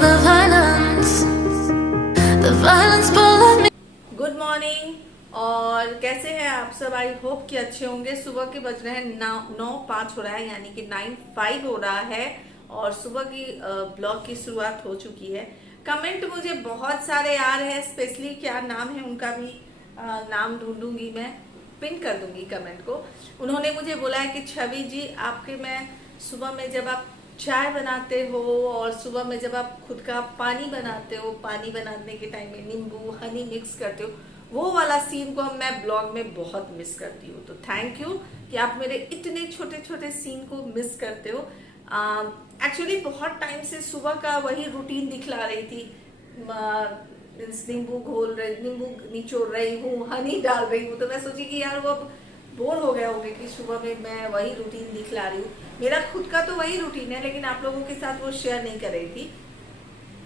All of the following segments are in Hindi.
the violence pulling me. Good morning. और कैसे हैं आप सब? आई होप कि अच्छे होंगे। सुबह के बज रहे हैं 9:05 हो रहा है, यानी कि 9:05 हो रहा है और सुबह की ब्लॉग की शुरुआत हो चुकी है। कमेंट मुझे बहुत सारे आ रहे हैं, स्पेशली क्या नाम है उनका भी नाम ढूंढूंगी, मैं पिन कर दूंगी कमेंट को। उन्होंने मुझे बोला है कि छवि जी आपके मैं सुबह में जब आप चाय बनाते हो और सुबह में जब आप खुद का पानी बनाते हो, पानी बनाने के टाइम में नींबू हनी मिक्स करते हो, वो वाला सीन को मैं ब्लॉग में बहुत मिस करती हूँ। तो थैंक यू कि आप मेरे इतने छोटे छोटे सीन को मिस करते हो। एक्चुअली बहुत टाइम से सुबह का वही रूटीन दिखला रही थी। नींबू घोल रही, नींबू निचोड़ रही हूँ, हनी डाल रही हूँ, तो मैं सोची कि यार वो अब बोर हो गया होगा कि सुबह में मैं वही रूटीन दिखला रही हूँ। मेरा खुद का तो वही रूटीन है, लेकिन आप लोगों के साथ वो शेयर नहीं कर रही थी।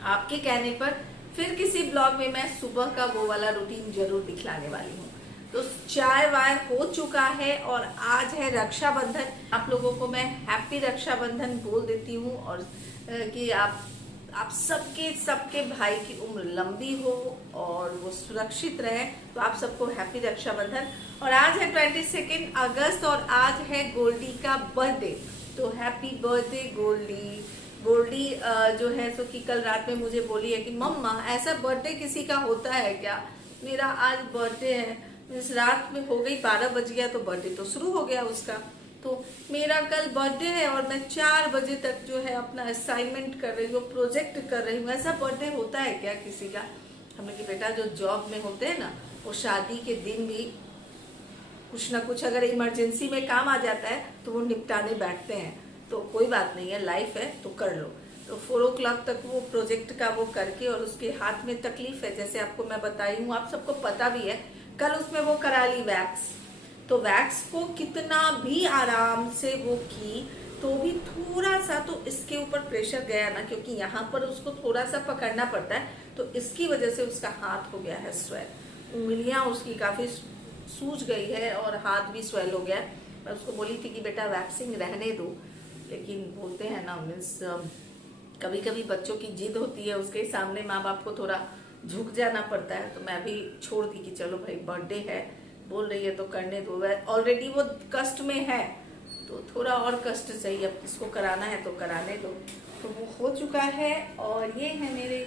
आपके कहने पर फिर किसी ब्लॉग में मैं सुबह का वो वाला रूटीन जरूर दिखलाने वाली हूँ। तो चाय वाय हो चुका है और आज है रक्षाबंधन। आप लोगों को मैं हैप्पी रक्षाबंधन बोल देती हूँ और कि आप सबके भाई की उम्र लंबी हो और वो सुरक्षित रहे। तो आप सबको हैप्पी रक्षाबंधन। और आज है 22 अगस्त और आज है गोल्डी का बर्थडे। तो हैप्पी बर्थडे गोल्डी। गोल्डी जो है सो कि कल रात में मुझे बोली है कि मम्मा ऐसा बर्थडे किसी का होता है क्या, मेरा आज बर्थडे है। इस रात में हो गई 12 बज गया तो बर्थडे तो शुरू हो गया उसका। तो मेरा कल बर्थडे है और मैं 4 बजे तक जो है अपना असाइनमेंट कर रही हूँ, प्रोजेक्ट कर रही हूँ। ऐसा बर्थडे होता है क्या किसी का? हमने कि बेटा जो जॉब में होते हैं ना, वो शादी के दिन भी कुछ ना कुछ अगर इमरजेंसी में काम आ जाता है तो वो निपटाने बैठते हैं। तो कोई बात नहीं है, लाइफ है तो कर लो। तो 4 o'clock तक वो प्रोजेक्ट का वो करके, और उसके हाथ में तकलीफ है जैसे आपको मैं बताई हूँ, आप सबको पता भी है। कल उसमें वो करा ली वैक्स। तो वैक्स को कितना भी आराम से वो की तो भी थोड़ा सा तो इसके ऊपर प्रेशर गया ना, क्योंकि यहाँ पर उसको थोड़ा सा पकड़ना पड़ता है, तो इसकी वजह से उसका हाथ हो गया है स्वेल। उंगलियां उसकी काफी सूज गई है और हाथ भी स्वेल हो गया है। मैं उसको बोली थी कि बेटा वैक्सिंग रहने दो, लेकिन बोलते हैं ना मीन्स कभी कभी बच्चों की जिद होती है, उसके सामने माँ बाप को थोड़ा झुक जाना पड़ता है। तो मैं भी छोड़ दी कि चलो भाई बर्थडे है, बोल रही है तो करने दो। ऑलरेडी वो कष्ट में है तो थोड़ा और कष्ट चाहिए, अब इसको कराना है तो कराने दो। तो वो हो चुका है और ये है मेरे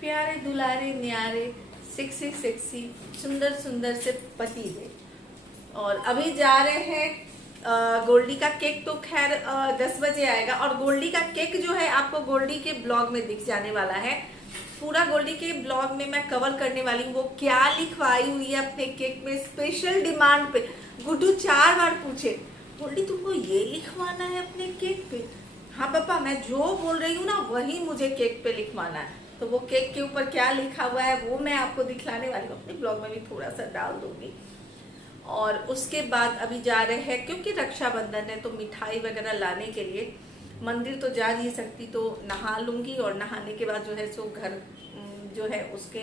प्यारे दुलारे न्यारे सेक्सी सेक्सी सुंदर सुंदर से पति देव। और अभी जा रहे हैं गोल्डी का केक तो खैर 10 बजे आएगा। और गोल्डी का केक जो है आपको गोल्डी के ब्लॉग में दिख जाने वाला है। पूरा गोल्डी के ब्लॉग में मैं कवर करने वाली हूँ वो क्या लिखवाई हुई है अपने केक में, स्पेशल डिमांड पे। गुड्डू 4 बार पूछे, गोल्डी तुमको ये लिखवाना है अपने केक पे? हाँ पापा, मैं जो बोल रही हूँ ना वही मुझे केक पे लिखवाना है। तो वो केक के ऊपर क्या लिखा हुआ है वो मैं आपको दिखलाने वाली हूँ, अपने ब्लॉग में भी थोड़ा सा डाल दूंगी। और उसके बाद अभी जा रहे हैं, क्योंकि रक्षाबंधन है तो मिठाई वगैरह लाने के लिए। मंदिर तो जा नहीं सकती तो नहा लूंगी और नहाने के बाद जो है सो घर जो है उसके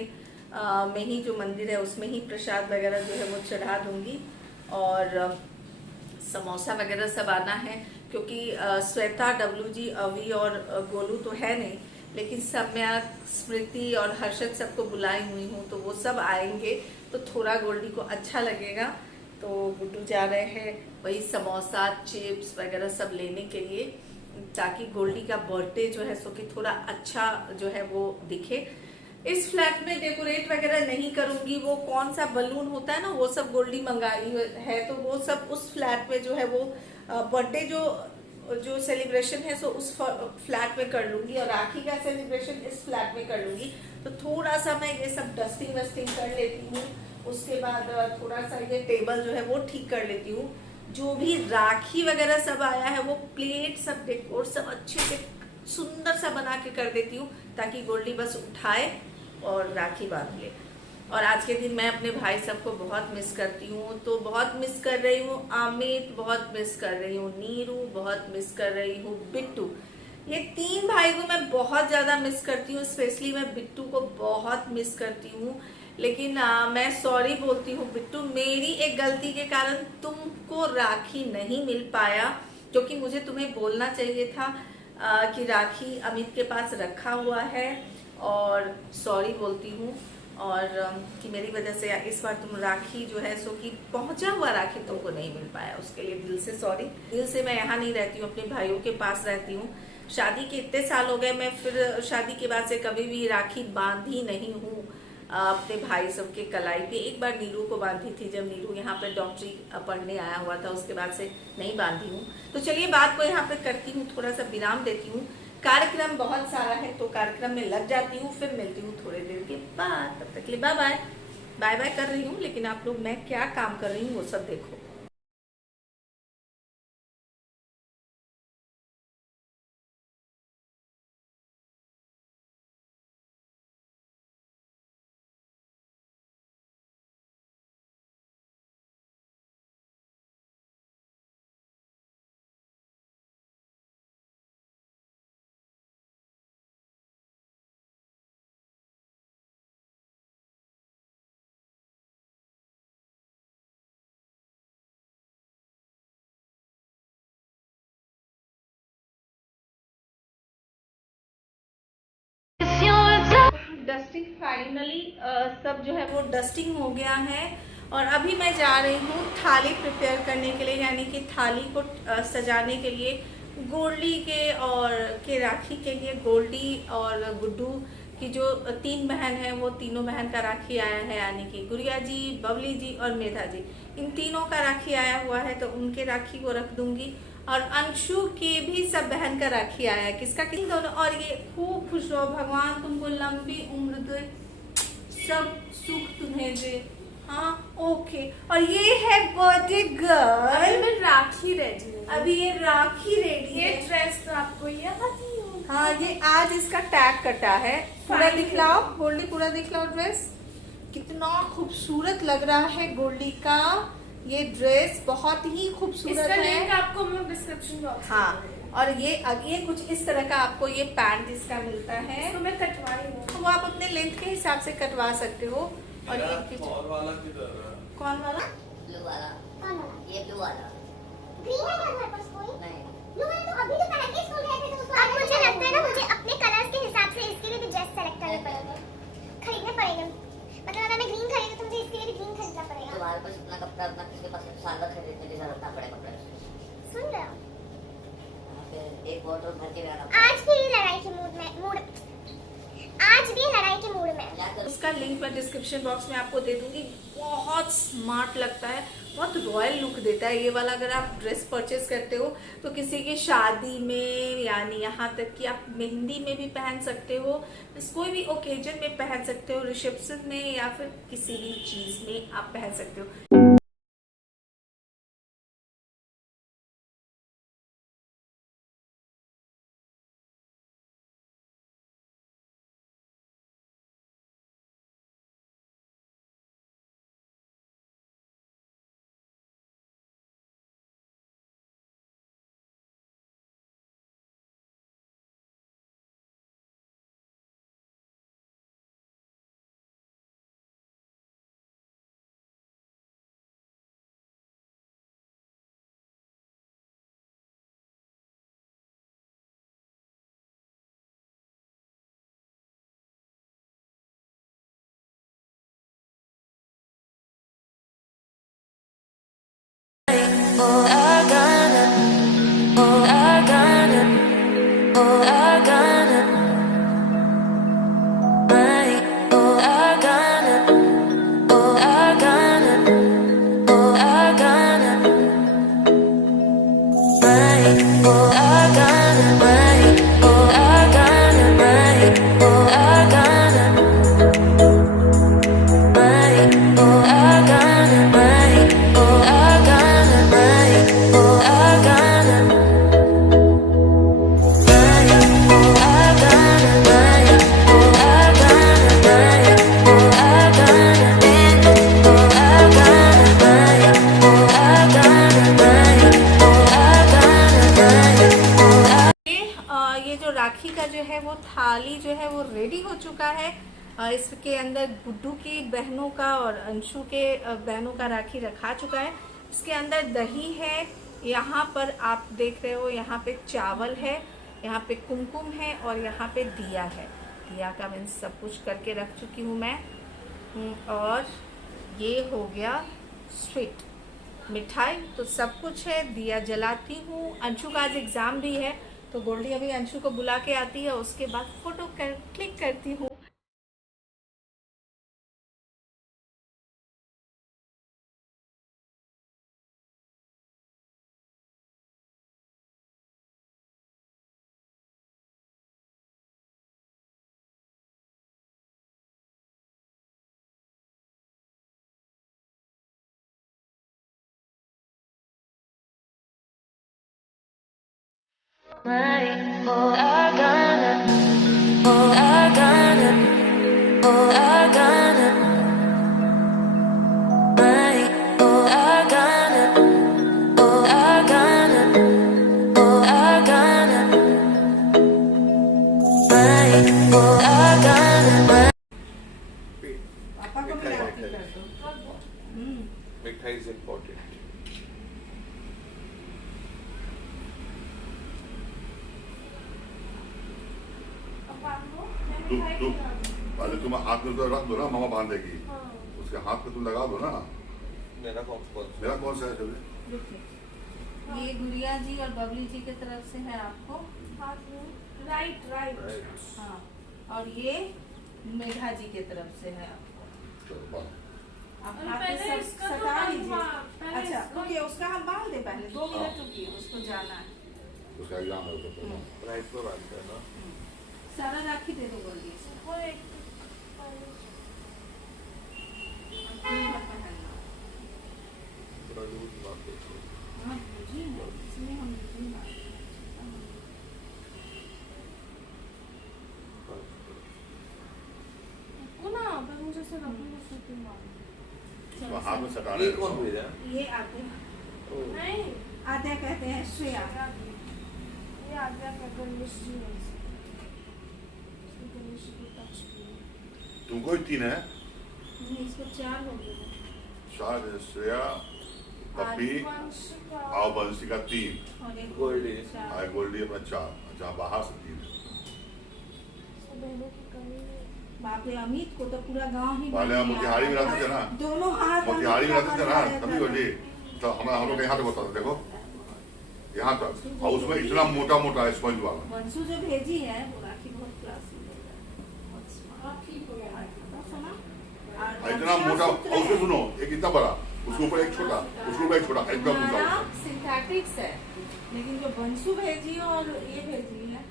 में ही जो मंदिर है उसमें ही प्रसाद वगैरह जो है वो चढ़ा दूंगी। और समोसा वगैरह सब आना है, क्योंकि श्वेता, डब्लू जी, अवी और गोलू तो है नहीं, लेकिन सम्या, स्मृति और हर्षद सबको बुलाई हुई हूँ, तो वो सब आएंगे तो थोड़ा गोल्डी को अच्छा लगेगा। तो गुड्डू जा रहे हैं वही समोसा चिप्स वगैरह सब लेने के लिए, ताकि गोल्डी का बर्थडे जो है सो कि थोड़ा अच्छा जो है वो दिखे। इस फ्लैट में डेकोरेट वगैरह नहीं करूंगी, वो कौन सा बलून होता है ना वो सब गोल्डी मंगाई है, तो वो सब उस फ्लैट में जो है वो बर्थडे जो सेलिब्रेशन है सो उस फ्लैट में कर लूंगी, और राखी का सेलिब्रेशन इस फ्लैट में कर लूंगी। तो थोड़ा सा मैं ये सब डस्टिंग वस्टिंग कर लेती हूँ, उसके बाद थोड़ा सा ये टेबल जो है वो ठीक कर लेती हूँ। जो भी राखी वगैरह सब आया है वो प्लेट सब डेकोर सब अच्छे से सुंदर सा बना के कर देती हूँ, ताकि गोल्डी बस उठाए और राखी बांध ले। और आज के दिन मैं अपने भाई सबको बहुत मिस करती हूँ। तो बहुत मिस कर रही हूँ अमित, बहुत मिस कर रही हूँ नीरू, बहुत मिस कर रही हूँ बिट्टू। ये 3 भाई को मैं बहुत ज्यादा मिस करती हूँ, स्पेशली मैं बिट्टू को बहुत मिस करती हूँ। लेकिन मैं सॉरी बोलती हूँ बिट्टू, मेरी एक गलती के कारण तुमको राखी नहीं मिल पाया, क्योंकि मुझे तुम्हें बोलना चाहिए था कि राखी अमित के पास रखा हुआ है और सॉरी बोलती हूँ, और कि मेरी वजह से इस बार तुम राखी जो है सो कि पहुंचा हुआ राखी तुमको नहीं मिल पाया, उसके लिए दिल से सॉरी। दिल से मैं यहाँ नहीं रहती हूँ, अपने भाइयों के पास रहती हूँ। शादी के इतने साल हो गए, मैं फिर शादी के बाद से कभी भी राखी बांधी नहीं हूँ अपने भाई सबके कलाई पे। एक बार नीरू को बांधी थी जब नीरू यहाँ पे डॉक्टरी पढ़ने आया हुआ था, उसके बाद से नहीं बांधी हूँ। तो चलिए बात को यहाँ पे करती हूँ, थोड़ा सा विराम देती हूँ। कार्यक्रम बहुत सारा है तो कार्यक्रम में लग जाती हूँ, फिर मिलती हूँ थोड़ी देर के बाद। तब तक के लिए बाय बाय। बाय बाय कर रही हूँ, लेकिन आप लोग मैं क्या काम कर रही हूँ वो सब देखो। डस्टिंग फाइनली सब जो है वो डस्टिंग हो गया है, और अभी मैं जा रही हूँ थाली प्रिपेयर करने के लिए, यानी कि थाली को सजाने के लिए। गोल्डी के राखी के लिए गोल्डी और गुड्डू की जो 3 बहन है, वो तीनों बहन का राखी आया है, यानी कि गुड़िया जी, बबली जी और मेधा जी, इन तीनों का राखी आया हुआ है, तो उनके राखी को रख दूंगी। और अंशु की भी सब बहन का राखी आया है, किसका किन दोनों। और ये खूब खुश रहो, भगवान तुमको लंबी उम्र दे, सब सुख तुम्हें दे। हाँ ओके। और ये है बर्थडे गर्ल, मैं राखी रेडी हूँ। अभी ये राखी रेडी ये है। ड्रेस तो आपको याद ही होगा। हाँ, ये आज इसका टैग कटा है। पूरा दिखलाओ गोल्डी, पूरा दिखलाओ ड्रेस, कितना खूबसूरत लग रहा है गोल्डी का ये ड्रेस, बहुत ही खूबसूरत इसका है। लिंक आपको मैं डिस्क्रिप्शन बॉक्स में हाँ, दे दूंगी। और ये कुछ इस तरह का आपको ये पैंट इसका मिलता है, तो मैं कटवाई हूँ। तो वो आप अपने लेंथ के हिसाब से कटवा सकते हो। और ये वाला किधर है? कौन वाला? ब्लू वाला। कौन वाला? ये ब्लू वाला। ग्रीन है क्या तुम्हारे पास कोई? नहीं। ब्लू वाला तो अभी तो पहन के स्कूल गए थे, तो उसको अब मुझे लगता है ना, मुझे अपने कलर्स के हिसाब से इसके लिए भी ड्रेस सेलेक्ट करने पड़ेंगे, खरीदने पड़ेंगे। मतलब अगर मैं ग्रीन खरीदूं तो मुझे इसके लिए भी ग्रीन खरीदना पड़ेगा। तुम्हारे पास इतना कपड़ा उतना किसके पास साल भर खरीदने की जरूरत ना पड़े कपड़े। सुन रहे हो? फिर एक बोतल भर के लाना। आज भी लड़ाई के मूड आज भी लड़ाई के मूड में। क्या करूं? उसका लिंक मैं डिस्क्रिप्शन बॉक्स में आपको दे दूंगी। बहुत स्मार्ट लगता है, बहुत रॉयल लुक देता है ये वाला। अगर आप ड्रेस परचेस करते हो तो किसी की शादी में, यानी यहाँ तक कि आप मेहंदी में भी पहन सकते हो, कोई भी ओकेजन में पहन सकते हो, रिसेप्शन में या फिर किसी भी चीज में आप पहन सकते हो। Oh, I gotta, oh, I gotta, oh, I gotta, oh, I gotta, oh, I gotta, oh, I gotta, oh, I gotta, oh, I gotta, oh, I gotta, oh, I gotta, oh, I ये जो राखी का जो है वो थाली जो है वो रेडी हो चुका है। इसके अंदर गुड्डू की बहनों का और अंशु के बहनों का राखी रखा चुका है। इसके अंदर दही है, यहाँ पर आप देख रहे हो यहाँ पे चावल है, यहाँ पे कुमकुम है और यहाँ पे दिया है। दिया का मैं सब कुछ करके रख चुकी हूँ मैं। और ये हो गया स्वीट मिठाई, तो सब कुछ है। दिया जलाती हूँ। अंशु का आज एग्ज़ाम भी है, तो गोल्डी अभी अंशु को बुला के आती है, उसके बाद फ़ोटो क्लिक करती हूँ। Oh, I gonna, oh, I gonna, oh, I gonna, oh, I gonna, oh, I gonna, oh, I gonna, oh, I gonna. पापा को भी आरती कर दो। मिठाई इज इम्पोर्टेंट। तुम पहले तुम हाथ में तो रख दो ना, मामा बांधेगी। उसके हाथ में तुम लगा दो ना। मेरा कौन मेरा कौन सा है चलिए। ये गुड़िया जी और बबली जी की तरफ से है आपको। Right right. हाँ, और ये मेघा जी की तरफ से है आपको। चलो बांध। आप और हाथ पहले में इसका तो सटा बांध- लीजिए। पहले अच्छा इसका- रुकिए, उसका हम बांध दे पहले। 2 मिनट रुकिए, उसको जाना है। उसका एग्जाम है उसका। राइट पे बात है ना। सारा राखी दे दो गोल्डी से। वो एक हाथ पहनना। थोड़ा लूज बात है। हाँ, जी ना, इसमें हम जी ना। वो ना पर मुझे से रखने से क्यों उसको हाथ में सटाने ये दो। कौन भेजा? ये आते नहीं आते कहते हैं श्रेया। ये आज्ञा का गणेश जी है। गणेश जी को टच किया। तुमको ही 3 है। नहीं, इसको 4 हो गए। शायद श्रेया, पप्पी वंशिका और बंसी का 3 और एक गोल्डी। चार। और गोल्डी अपना 4। जहाँ बाहर से 3 है। सब बहनों की कमी है। बाप रे, अमित को तो पूरा गांव ही पहले हम बांध मोतिहारी में दिया। रहते थे ना। दोनों हाथ मोतिहारी में रहते थे ना, अमित का तभी गोल्डी। तो हम लोग यहाँ तक बताते देखो, यहाँ तक। और उसमें इतना मोटा मोटा है स्पंज वाला। वंशु जो भेजी है वो राखी बहुत क्लासी है, बहुत smart। अब ठीक हो गया। तो सुना? और इतना मोटा, और उसमें सुनो, एक इतना बड़ा, उसके ऊपर एक छोटा, उसके ऊपर एक छोटा, एकदम ऊंचा हमारा ऊंचा। सिंथेटिक्स है, लेकिन जो वंशु भेजी है और ये भेजी है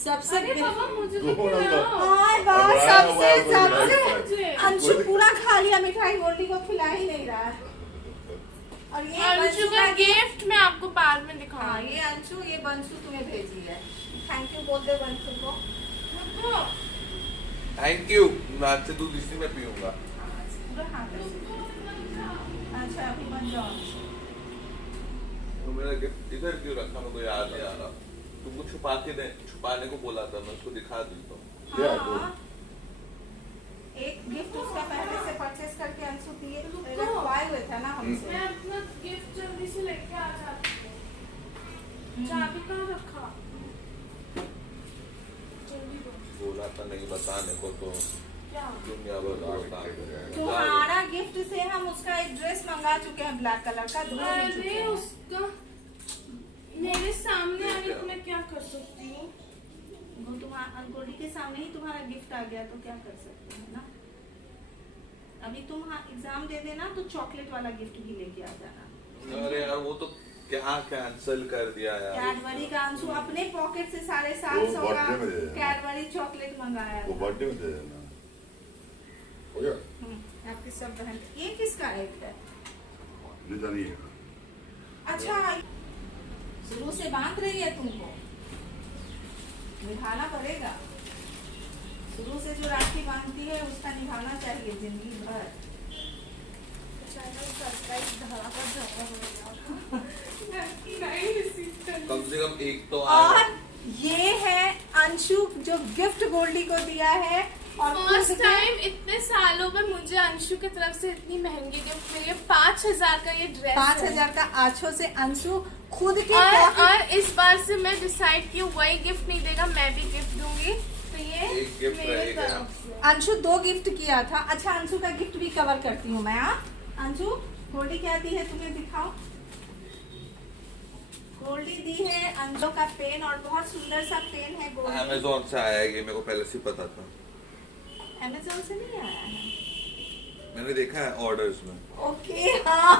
सबसे अरे पापा मुझे तो दो नंबर। खिलाओ। हाय बस अब सबसे आया हुआ है, सबसे मुझे। अंशु पूरा खा लिया मिठाई, गोल्डी को खिला ही नहीं रहा है। और ये अंशु का गिफ्ट मैं आपको बाद में हाँ, दिखाऊंगी। ये अंशु, ये वंशु तुम्हें भेजी है। थैंक यू बोल दे वंशु को। Thank you. मैं आज से दूध इसी में पीऊंगा। पूरा हाथ है। अच्छा अभी बन जाओ अंशु। तो मेरा गिफ्ट इधर क्यों रखा, मेरे को याद नहीं आ रहा। तुमको छुपाने को बोला था, मैं उसको दिखा देता हूँ। क्या है वो? हाँ, एक गिफ्ट उसका पहले से परचेस करके अंशु दिए रुको। रखवाए हुए थे ना मैं हमसे। अपना गिफ्ट जल्दी से लेके आ जाती हूँ। चाबी कहाँ रखा? जल्दी दो। बोला था नहीं बताने को, तो क्या? दुनिया भर का बता दे। तुम्हारा गिफ्ट से हम उसका एक ड्रेस मंगा चुके हैं ब्लैक कलर का, धो भी चुके अरे हैं। उसका मेरे सामने आने को मैं क्या कर सकती हूँ? वो तुम्हारा गोल्डी के सामने ही तुम्हारा गिफ्ट आ गया, तो क्या कर सकते हैं ना। अभी तुम एग्जाम दे देना तो चॉकलेट वाला गिफ्ट भी लेके आ जाना। अरे यार वो तो क्या कैंसिल कर दिया यार। कैडबरी का अंशु अपने पॉकेट से 750 वो का birthday में दे देना। कैडबरी चॉकलेट मंगाया वो था। बर्थडे में दे देना। हो गया? आपकी सब बहन, ये किसका है? निजा नहीं है। अच्छा, शुरू से बांध रही है तुमको, निभाना पड़ेगा। शुरू से जो राखी बांधती है उसका निभाना चाहिए जिंदगी भर। चैनल सब्सक्राइब धड़ाका धड़ाका हो गया। नहीं रिसीव कर। कम से कम एक तो और ये है अंशु जो गिफ्ट गोल्डी को दिया है, और फर्स्ट खुद के- टाइम इतने सालों में मुझे अंशु की तरफ से इतनी महंगी गिफ्ट मिली है। 5,000 का ये ड्रेस 5,000 का आँचों से अंशु खुद के और इस बार से मैं डिसाइड की वही गिफ्ट नहीं देगा, मैं भी गिफ्ट दूंगी। तो ये एक गिफ्ट मेरे रहेगा। तरफ से। अंशु 2 गिफ्ट किया था। अच्छा अंशु का गिफ्ट भी कवर करती हूँ मैं। अंशु गोल्डी क्या दी है तुम्हें, दिखाओ। गोल्डी दी है अंशु का पेन, और बहुत सुंदर सा पेन है गोल्डी। अमेजोन से आया है, ये मेरे को पहले से पता था। अमेजोन से नहीं आया है। मैंने देखा है ऑर्डर्स में। ओके हाँ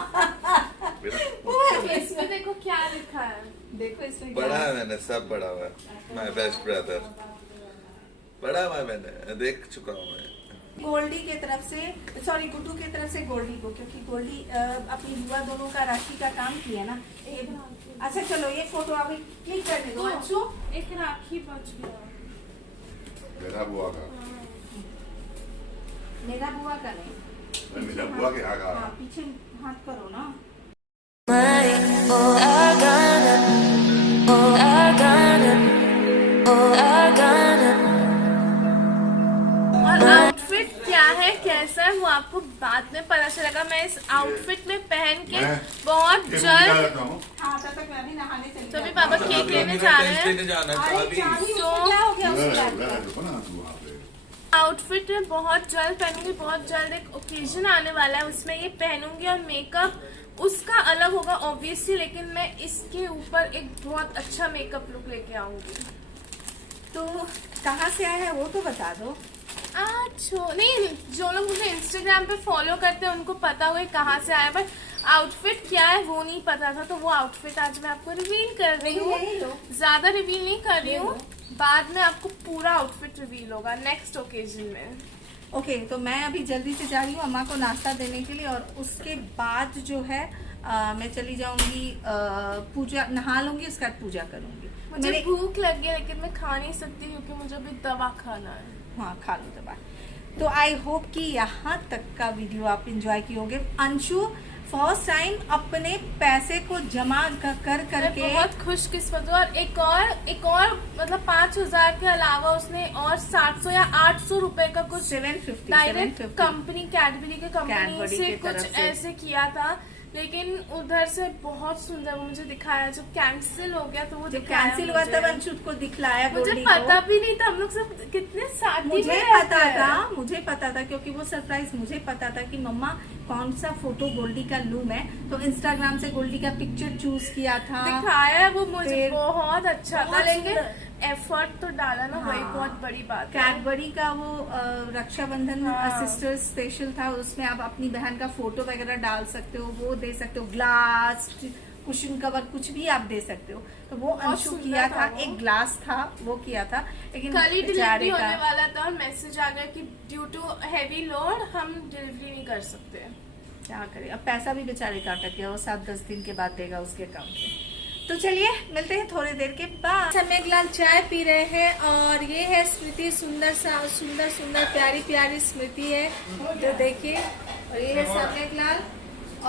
मेरा इसमें देखो क्या लिखा है। देखो इसमें बड़ा क्या है, मैंने सब बड़ा हुआ है। माय बेस्ट ब्रदर बड़ा हुआ है, मैंने देख चुका हूँ मैं। गोल्डी के तरफ से, सॉरी गुड्डू के तरफ से गोल्डी को, क्योंकि गोल्डी अपनी बुआ दोनों का राखी का काम किया ना। अच्छा चलो ये फोटो अभी क्लिक करने दो अंशु। एक राखी बच गया। मेरा बुआ का, मेरा बुआ का नहीं, मेरा बुआ के आगा। हाँ पीछे हाथ करो ना। Oh, I gotta, oh, I gotta, oh, I gotta. और आउटफिट क्या है, कैसा है, वो आपको बाद में पता चलेगा। मैं इस आउटफिट में पहन के मैं बहुत ये जल्द, पूजा करता हूँ। हाँ तब तक मैं भी नहाने चली तो अभी जाती पापा हूँ। केक लेने जा रहे हैं। जाना अरे अभी चाबी तो- उसको क्या हो गया उधर उसके है, बैग उधर है, में? देखो ना तू वहाँ पे। आउटफिट में बहुत जल्द पहनूंगी, बहुत जल्द एक ओकेजन आने वाला है, उसमें ये पहनूंगी। और मेकअप उसका अलग होगा ऑब्वियसली, लेकिन मैं इसके ऊपर एक बहुत अच्छा मेकअप लुक लेके आऊंगी। तो कहाँ से आया है वो तो बता दो। नहीं, जो लोग मुझे इंस्टाग्राम पे फॉलो करते हैं उनको पता हुआ कहाँ से आया, बट आउटफिट क्या है वो नहीं पता था। तो वो आउटफिट आज मैं आपको रिवील कर रही हूँ। यही लो। ज्यादा रिवील नहीं कर रही ये हूँ, लो। बाद में आपको पूरा आउटफिट रिवील होगा नेक्स्ट ओकेजन में। ओके तो मैं अभी जल्दी से जा रही हूँ अम्मा को नाश्ता देने के लिए, और उसके बाद जो है मैं चली जाऊंगी पूजा, नहा लूंगी, उसके बाद पूजा करूंगी। मुझे भूख लगी है लेकिन मैं खा नहीं सकती क्योंकि मुझे अभी दवा खाना है। हाँ खा लो दबा। तो आई होप कि यहाँ तक का वीडियो आप इंजॉय किए होंगे। अंशु फर्स्ट टाइम अपने पैसे को जमा कर मैं करके बहुत खुशकिस्मत हूँ। और एक और मतलब 5,000 के अलावा उसने और 700 या 800 रुपए का कुछ 750 डायरेक्ट कंपनी कैडबरी के कंपनी कैडबरी से की कुछ तरफ से। ऐसे किया था। लेकिन उधर से बहुत सुंदर वो मुझे दिखाया। जब कैंसिल हो गया तो वो जब दिखाया कैंसिल हुआ मुझे। तब अंशु को दिखलाया मुझे गोल्डी पता को। भी नहीं था, हम लोग सब कितने साथी मुझे में पता रहते था, हैं। मुझे पता था, क्योंकि वो सरप्राइज मुझे पता था कि मम्मा कौन सा फोटो गोल्डी का लूम है। तो इंस्टाग्राम से गोल्डी का पिक्चर चूज किया था। दिखाया है वो मुझे, फिर बहुत अच्छा था। बहुत लेकिन सुंदर। एफर्ट तो डाला ना, वही हाँ। बहुत बड़ी बात है। कैडबरी का वो रक्षाबंधन हाँ। सिस्टर स्पेशल था, उसमें आप अपनी बहन का फोटो वगैरह डाल सकते हो, वो दे सकते हो, ग्लास, कुशन कवर, कुछ भी आप दे सकते हो। तो वो बहुत अंशु सुंदर किया था था, वो। एक ग्लास था वो किया था, लेकिन कल ही डिलीवरी बेचारे होने का वाला था और मैसेज आ गया कि ड्यू टू हैवी लोड हम डिलीवरी नहीं कर सकते। क्या करे, अब पैसा भी बेचारे का अटक गया, वो 7-10 दिन के बाद देगा उसके अकाउंट में। तो चलिए मिलते हैं थोड़ी देर के बाद। सम्यक चाय पी रहे हैं, और ये है स्मृति, सुंदर प्यारी प्यारी स्मृति है जो देखिए, और ये है सम्यक लाल।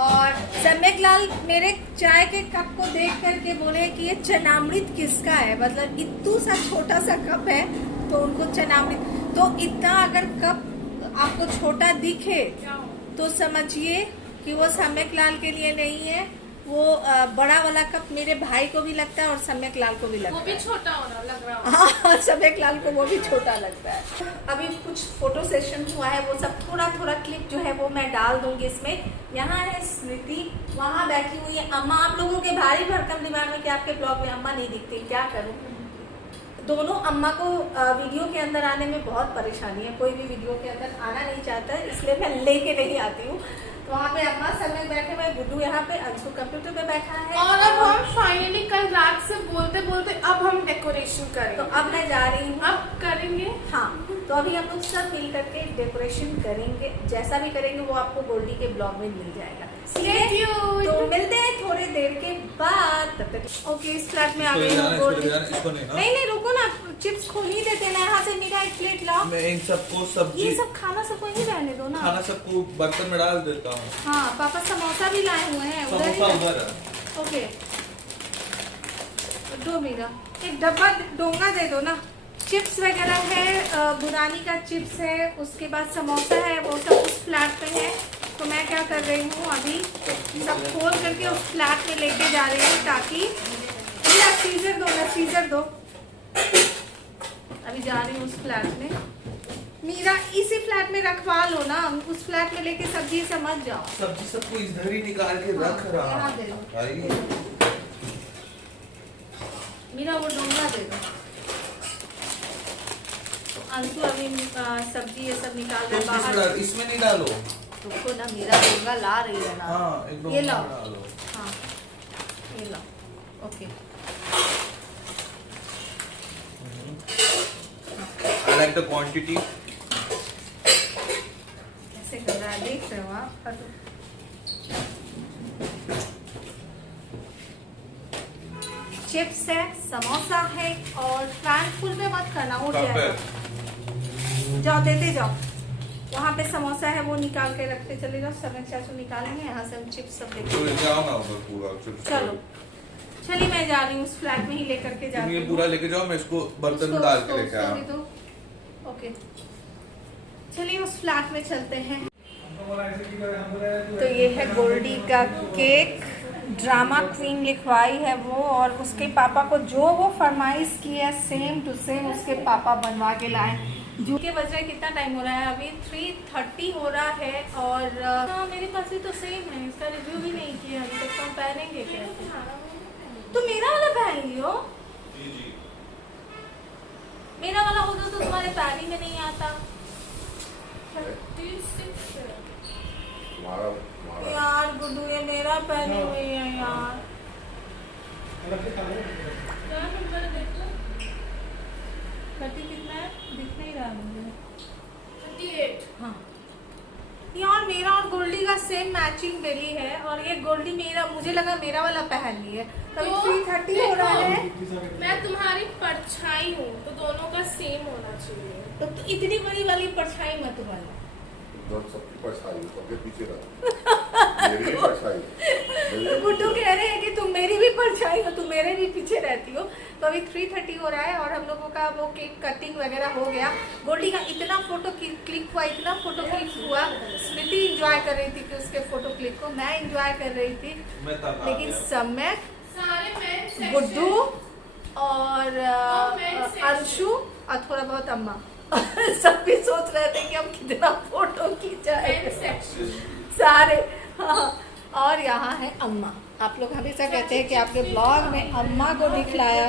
और सम्यक लाल मेरे चाय के कप को देख करके बोले कि ये चनामृत किसका है, मतलब इतू सा छोटा सा कप है तो उनको चनामृत। तो इतना अगर कप आपको छोटा दिखे तो समझिए कि वो सम्यक लाल के लिए नहीं है। वो बड़ा वाला कप मेरे भाई को भी लगता है और सम्यक लाल को भी लगता वो है। भी छोटा होना लग रहा है। हाँ सम्यक लाल को वो भी छोटा लगता है। अभी कुछ फोटो सेशन हुआ है, वो सब थोड़ा थोड़ा क्लिप जो है वो मैं डाल दूंगी इसमें। यहाँ है स्मृति, वहाँ बैठी हुई है अम्मा। आप लोगों के भारी भरकम दिमाग में कि आपके ब्लॉग में अम्मा नहीं दिखती, क्या करूँ। दोनों अम्मा को वीडियो के अंदर आने में बहुत परेशानी है, कोई भी वीडियो के अंदर आना नहीं चाहता है, इसलिए मैं लेके नहीं आती हूँ। तो वहाँ पे अम्मा सब में बैठे हुए, गुड्डू यहाँ पे, अंशु कंप्यूटर पे बैठा है। और अब हम फाइनली कल रात से बोलते बोलते अब हम डेकोरेशन तो करेंगे। अब मैं जा रही हूँ, अब करेंगे। हाँ तो अभी हम लोग सब मिल करके डेकोरेशन करेंगे, जैसा भी करेंगे वो आपको गोल्डी के ब्लॉग में मिल जाएगा। Stay tuned. तो मिलते हैं थोड़ी देर के बाद। तब तक ओके, इस फ्लैट में आ गई हूँ गोल्डी। नहीं रुको ना, चिप्स खो नहीं देते ना, यहाँ से मेरा एक प्लेट लाओ। मैं इन सबको ये सब्जी सब खाना सबको ही रहने दो ना। खाना सबको बर्तन में डाल देता हूँ। हाँ पापा समोसा भी लाए हुए हैं उधर ही समोसा ना। उधर है। ओके दो मेरा एक डब्बा डोंगा दे दो ना। चिप्स वगैरह है, बुरानी का चिप्स है, उसके बाद समोसा है, वो सब उस फ्लैट पे है। तो मैं क्या कर रही हूँ अभी सब खोल करके उस फ्लैट में लेके जा रही हूँ, ताकि सीजर दो। अभी जा रही हूँ उस फ्लैट में। मीरा इसी फ्लैट में रखवा लो ना, उस फ्लैट में लेके सब्जी से मत जाओ। सब्जी सबको इधर ही निकाल के रख रहा यहाँ दे दो। भाई। मीरा वो डोंगा दे दो। अंशु अभी सब्जी ये सब निकाल रहे बाहर। इसमें नहीं डालो। रुको ना, मीरा डोंगा ला रही है ना। हाँ, एक ये लो। डालो। हाँ ये लो। Okay. I like the quantity. कैसे कर रहा है देख रहे हो आप? चिप्स है, समोसा है, और फैन फुल में मत करना, उठ कहाँ जाएगा। जाओ देते जाओ। वहाँ पे समोसा है, वो निकाल के रखते चले जाओ। समय चाचू निकालेंगे, यहाँ से हम चिप्स सब तो देखेंगे। लेके आओ ना उधर पूरा चिप्स। चलो चलिए, मैं जा रही हूँ उस फ्लैट में ही लेकर के तुम जाती ये हूँ। पूरा लेके जाओ, मैं इसको बर्तन में डाल के लेके आया। ओके चलिए उस फ्लैट में चलते हैं। तो ये है गोल्डी का केक, ड्रामा क्वीन लिखवाई है वो, और उसके पापा को जो वो फरमाइश की है सेम टू सेम उसके पापा बनवा के लाए। जो के बज रहे कितना टाइम हो रहा है अभी? 3:30 हो रहा है। और हाँ, मेरे पास भी तो सेम है, इसका रिव्यू भी नहीं किया अभी तक। तो हम पहनेंगे क्या? तो मेरा वाला पहन लियो। मेरा वाला होता तो तुम्हारे पैरी में नहीं आता। 36 है। यार गुड्डू, ये मेरा पहनी हुई है यार। क्या नंबर देखो? 30 कितना है? दिख नहीं रहा मुझे। 38। हाँ यार, मेरा और गोल्डी का सेम मैचिंग बेली है, और ये गोल्डी मेरा, मुझे लगा मेरा वाला पहन ली है। तभी 3:30 हो रहा है। मैं तुम्हारी परछाई हूँ, तो दोनों का सेम होना चाहिए। तो इतनी बड़ी वाली परछाई मत बनो। सबकी परछाई, सबके पीछे रहो। मेरी भी परछाई। तो गुड्डू कह रहे हैं कि तुम मेरी भी परछाई हो, तुम मेरे भी पीछे रहती हो। तो अभी 3:30 हो रहा है, और हम लोगों का वो केक कटिंग वगैरह हो गया। गोल्डी का इतना फोटो क्लिक हुआ, इतना फोटो क्लिक हुआ। स्मृति एंजॉय कर रही थी कि उसके फोटो क्लिक को, मैं एंजॉय कर रही थी, लेकिन समय सारे मेन गुड्डू और अंशु और थोड़ा बहुत अम्मा सब भी सोच रहे थे कि हम कितना फोटो खींचाए सारे। हाँ, और यहाँ है अम्मा। आप लोग हमेशा कहते हैं कि आपके ब्लॉग में अम्मा को दिखलाया।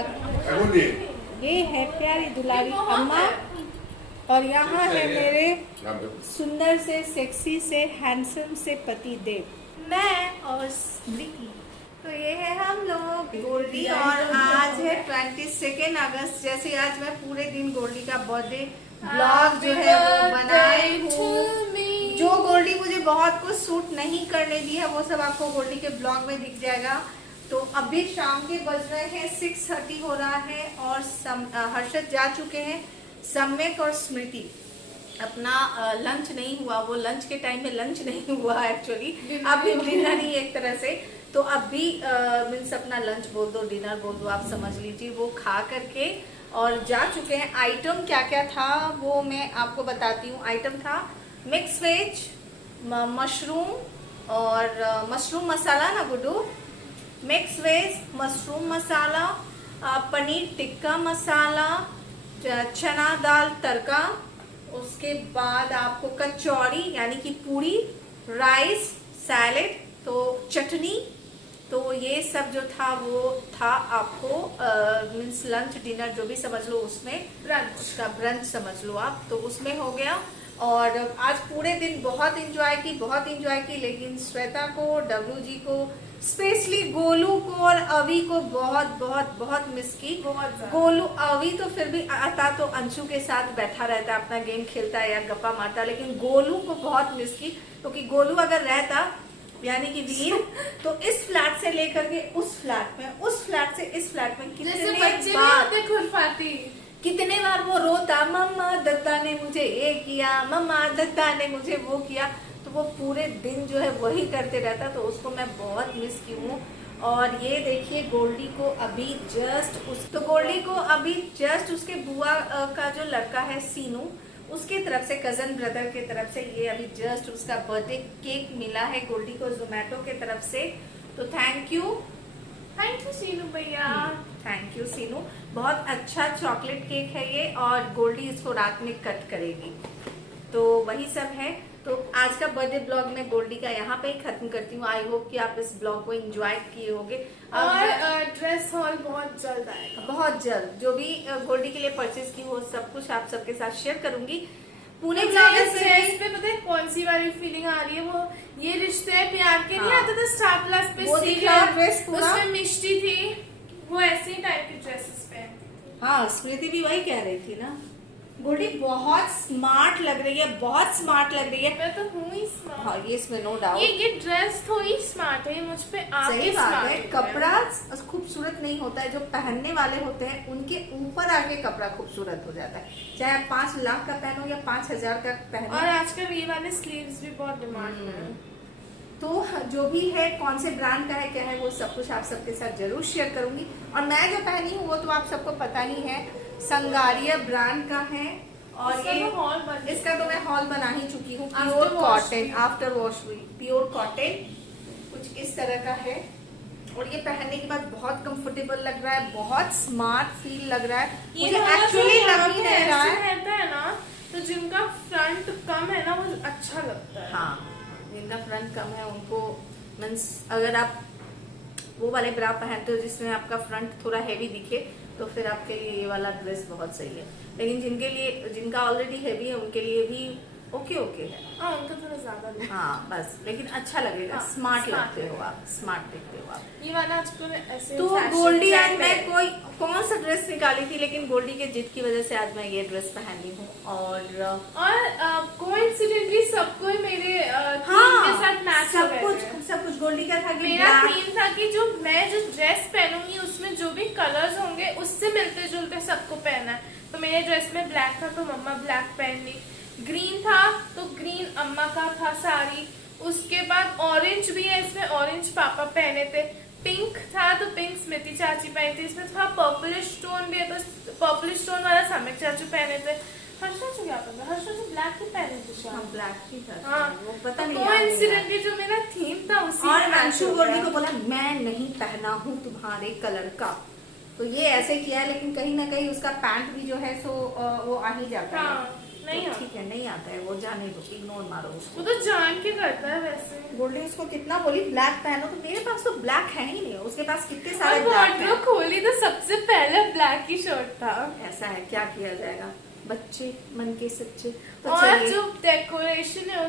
ये है प्यारी दुलारी अम्मा, और यहाँ है मेरे सुंदर से, सेक्सी से, हैंडसम से पति देव, मैं और स्मृति। तो ये है हम लोग गोल्डी, और आज है 22 अगस्त। जैसे आज मैं पूरे दिन गोल्डी का बर्थडे ब्लॉग जो है वो बनाई हूँ। जो गोल्डी मुझे बहुत कुछ सूट नहीं करने दी है वो सब आपको गोल्डी के ब्लॉग में दिख जाएगा। तो अभी शाम के बज रहे हैं 6:30 हो रहा है, और हर्षद जा चुके हैं। सम्यक और स्मृति अपना लंच नहीं हुआ, वो लंच के टाइम में लंच नहीं हुआ एक्चुअली, अभी डिनर ही एक तरह से। तो अभी मीन्स अपना लंच बोल दो, डिनर बोल दो, आप समझ लीजिए, वो खा करके और जा चुके हैं। आइटम क्या क्या था वो मैं आपको बताती हूँ। आइटम था मिक्स वेज, मशरूम और मशरूम मसाला ना गुड्डू, मिक्स वेज, मशरूम मसाला, पनीर टिक्का मसाला, चना दाल तड़का, उसके बाद आपको कचौड़ी यानी कि पूरी, राइस, सैलेड, तो चटनी। तो ये सब जो था वो था आपको मीन्स लंच डिनर जो भी समझ लो, उसमें ब्रंच, उसका ब्रंच समझ लो आप, तो उसमें हो गया। और आज पूरे दिन बहुत इंजॉय की, लेकिन श्वेता को, डब्लू जी को, स्पेशली गोलू को और अवी को बहुत बहुत बहुत मिस की। गोलू, अवी तो फिर भी आता तो अंशु के साथ बैठा रहता, अपना गेम खेलता है या गप्पा मारता, लेकिन गोलू को बहुत मिस की, क्योंकि गोलू अगर रहता यानी कि वीर, तो इस फ्लैट से लेकर के उस फ्लैट में, उस फ्लैट से इस फ्लैट में कितने बार वो रोता, मम्मा दत्ता ने मुझे ये किया, मम्मा दत्ता ने मुझे वो किया। तो वो पूरे दिन जो है वही करते रहता, तो उसको मैं बहुत मिस की हूँ। और ये देखिए गोल्डी को अभी जस्ट उसके बुआ का जो लड़का है सीनू, उसके तरफ से, कजन ब्रदर के तरफ से ये अभी जस्ट उसका बर्थडे केक मिला है गोल्डी को जोमेटो के तरफ से। तो थैंक यू सीनू भैया, थैंक यू सीनू। बहुत अच्छा चॉकलेट केक है ये, और गोल्डी इसको रात में कट करेगी। तो वही सब है। तो आज का बर्थडे ब्लॉग मैं गोल्डी का यहाँ पे ही खत्म करती हूँ। आई होप कि आप इस ब्लॉग को एंजॉय किए होंगे। और ड्रेस हॉल बहुत जल्द आएगा, बहुत जल्द जो भी गोल्डी के लिए परचेज की वो सब कुछ आप सबके साथ शेयर करूंगी। पुणे मुझे ब्लॉगर इस ड्रेस पे पता है कौन सी वाली फीलिंग आ रही है, वो ये रिश्ते हैं प्यार के, नहीं हाँ। आता था स्टार प्लस पे वो दिख रहा है ड्रेस पूरा, उसमें मिष्टी थी, वो ऐसे ही टाइप की ड्रेसेस पे। हाँ स्मृति भी वही कह रही थी ना। गोल्डी बहुत स्मार्ट लग रही है, बहुत स्मार्ट लग रही है। मैं तो हूँ ही स्मार्ट। हाँ ये इसमें नो डाउट। ये ड्रेस थोड़ी स्मार्ट है, ये मुझ पे आके सही बात स्मार्ट है। है। कपड़ा खूबसूरत नहीं होता है, जो पहनने वाले होते हैं उनके ऊपर आके कपड़ा खूबसूरत हो जाता है। चाहे आप 5 लाख का पहनो या 5,000 का पहनो। और आजकल ये वाले स्लीव्स भी बहुत डिमांड में है। तो जो भी है, कौन से ब्रांड का है, क्या है, वो सब कुछ आप सबके साथ जरूर शेयर करूंगी। और मैं जो पहनी हूँ वो तो आप सबको पता ही है, संगारिया ब्रांड का है। और इसका ये तो haul बन इसका तो मैं हॉल बना ही चुकी हूँ। After pure wash cotton, after wash हुई प्योर कॉटन, कुछ इस तरह का है। और ये पहनने के बाद बहुत कंफर्टेबल लग रहा है, बहुत स्मार्ट फील लग रहा है। ये मुझे वाला जो एक्चुअली यहाँ लग ही पे नहीं रहा ऐसे है। रहता है ना, तो जिनका फ्रंट कम है ना वो अच्छा लगता है। हाँ जिनका फ्रंट कम है उनको, मीन्स अगर आप वो वाले ब्रा पहनते हो जिसमें आपका फ्रंट थोड़ा हैवी दिखे, तो फिर आपके लिए ये वाला ड्रेस बहुत सही है। लेकिन जिनका ऑलरेडी हैवी है उनके लिए भी ओके है। हाँ उनका थोड़ा ज्यादा नहीं। हाँ बस, लेकिन अच्छा लगेगा। हाँ, स्मार्ट smart लगते हो आप, स्मार्ट दिखते हो आप। ये वाला आजकल ऐसे तो fashion गोल्डी trend एंड मैं है। कौन सा ड्रेस निकाली थी, लेकिन गोल्डी के जिद की वजह से आज मैं ये ड्रेस पहनी हूँ। और कोइंसिडेंटली सबको ही मेरे थीम के साथ मैच हो गए थे। सब कुछ गोल्डी का था कि मेरा black, थीम था कि जो मैं जो ड्रेस पहनूंगी उसमें जो भी कलर्स होंगे उससे मिलते जुलते सबको पहनना है। तो मेरे ड्रेस में ब्लैक था तो मम्मा ब्लैक पहन ली, ग्रीन था तो ग्रीन अम्मा का था साड़ी, उसके बाद ऑरेंज भी है, इसमें ऑरेंज पापा पहने थे, पिंक था तो पिंक स्मृति चाची पहनी थी, इसमें थोड़ा पर्पलिश स्टोन भी है तो पर्पलिश स्टोन वाला सम्यक चाचू पहने थे। हर्ष चाचू क्या पहना, हर्ष चाचू ब्लैक ही पहने थे शायद। हाँ ब्लैक ही था। हाँ वो पता नहीं कोइंसिडेंटली जो मेरा थीम था उसी और में match अंशु हो गोल्डी गया। को बोला मैं नहीं पहना हूँ तुम्हारे कलर का, तो ये ऐसे किया है। लेकिन कहीं ना कहीं उसका पैंट भी जो है सो वो आ ही जाता है। हाँ, नहीं तो आता। ठीक है, नहीं आता है वो, जाने दो, इग्नोर मारो वो उसको। तो जान के करता है वैसे। गोल्डी उसको कितना बोली ब्लैक पहनो, तो मेरे पास तो ब्लैक है ही नहीं, उसके पास कितने सारे और ब्लैक वार्डरोब हैं। खोली तो सबसे पहले ब्लैक ही शर्ट था। ऐसा है, क्या किया जाएगा, बच्चे मन के सच्चे। तो और चलिए, जो डेकोरेशन है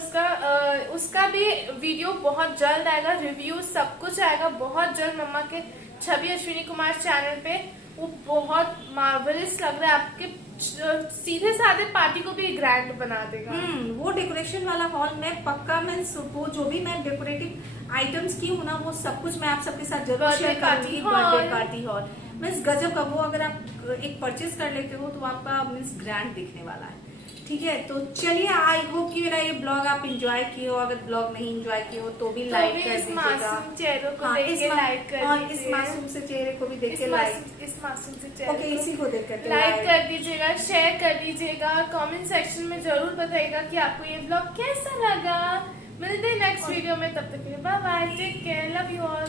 उसका भी वीडियो बहुत जल्द आएगा, रिव्यू सब कुछ आएगा बहुत जल्द मम्मा के छवि अश्विनी कुमार चैनल पे। वो बहुत मार्वलस लग रहा है, आपके सीधे साधे पार्टी को भी ग्रैंड बना देगा। वो डेकोरेशन वाला हॉल में पक्का, मैं वो जो भी मैं डेकोरेटिव आइटम्स की हूँ ना, वो सब कुछ मैं आप सबके साथ जरूर Birthday शेयर करूंगी। party hall। Birthday party hall means गजब का, वो अगर आप एक परचेज कर लेते हो तो आपका मीन्स ग्रैंड दिखने वाला है। ठीक है, तो चलिए, आई होप कि मेरा ये ब्लॉग आप एंजॉय किए हो। अगर ब्लॉग नहीं एंजॉय किए हो तो भी लाइक कर इस दीजिएगा। मासूम चेहरों को हाँ, देख के लाइक कर और इस दीजिए। मासूम से चेहरे को भी देख के लाइक, इस मासूम से चेहरे ओके, को इसी को देख करके लाइक कर दीजिएगा, शेयर कर दीजिएगा, कमेंट सेक्शन में जरूर बताइएगा कि आपको ये ब्लॉग कैसा लगा। मिलते हैं नेक्स्ट वीडियो में, तब तक के लिए bye bye, take care, love you all.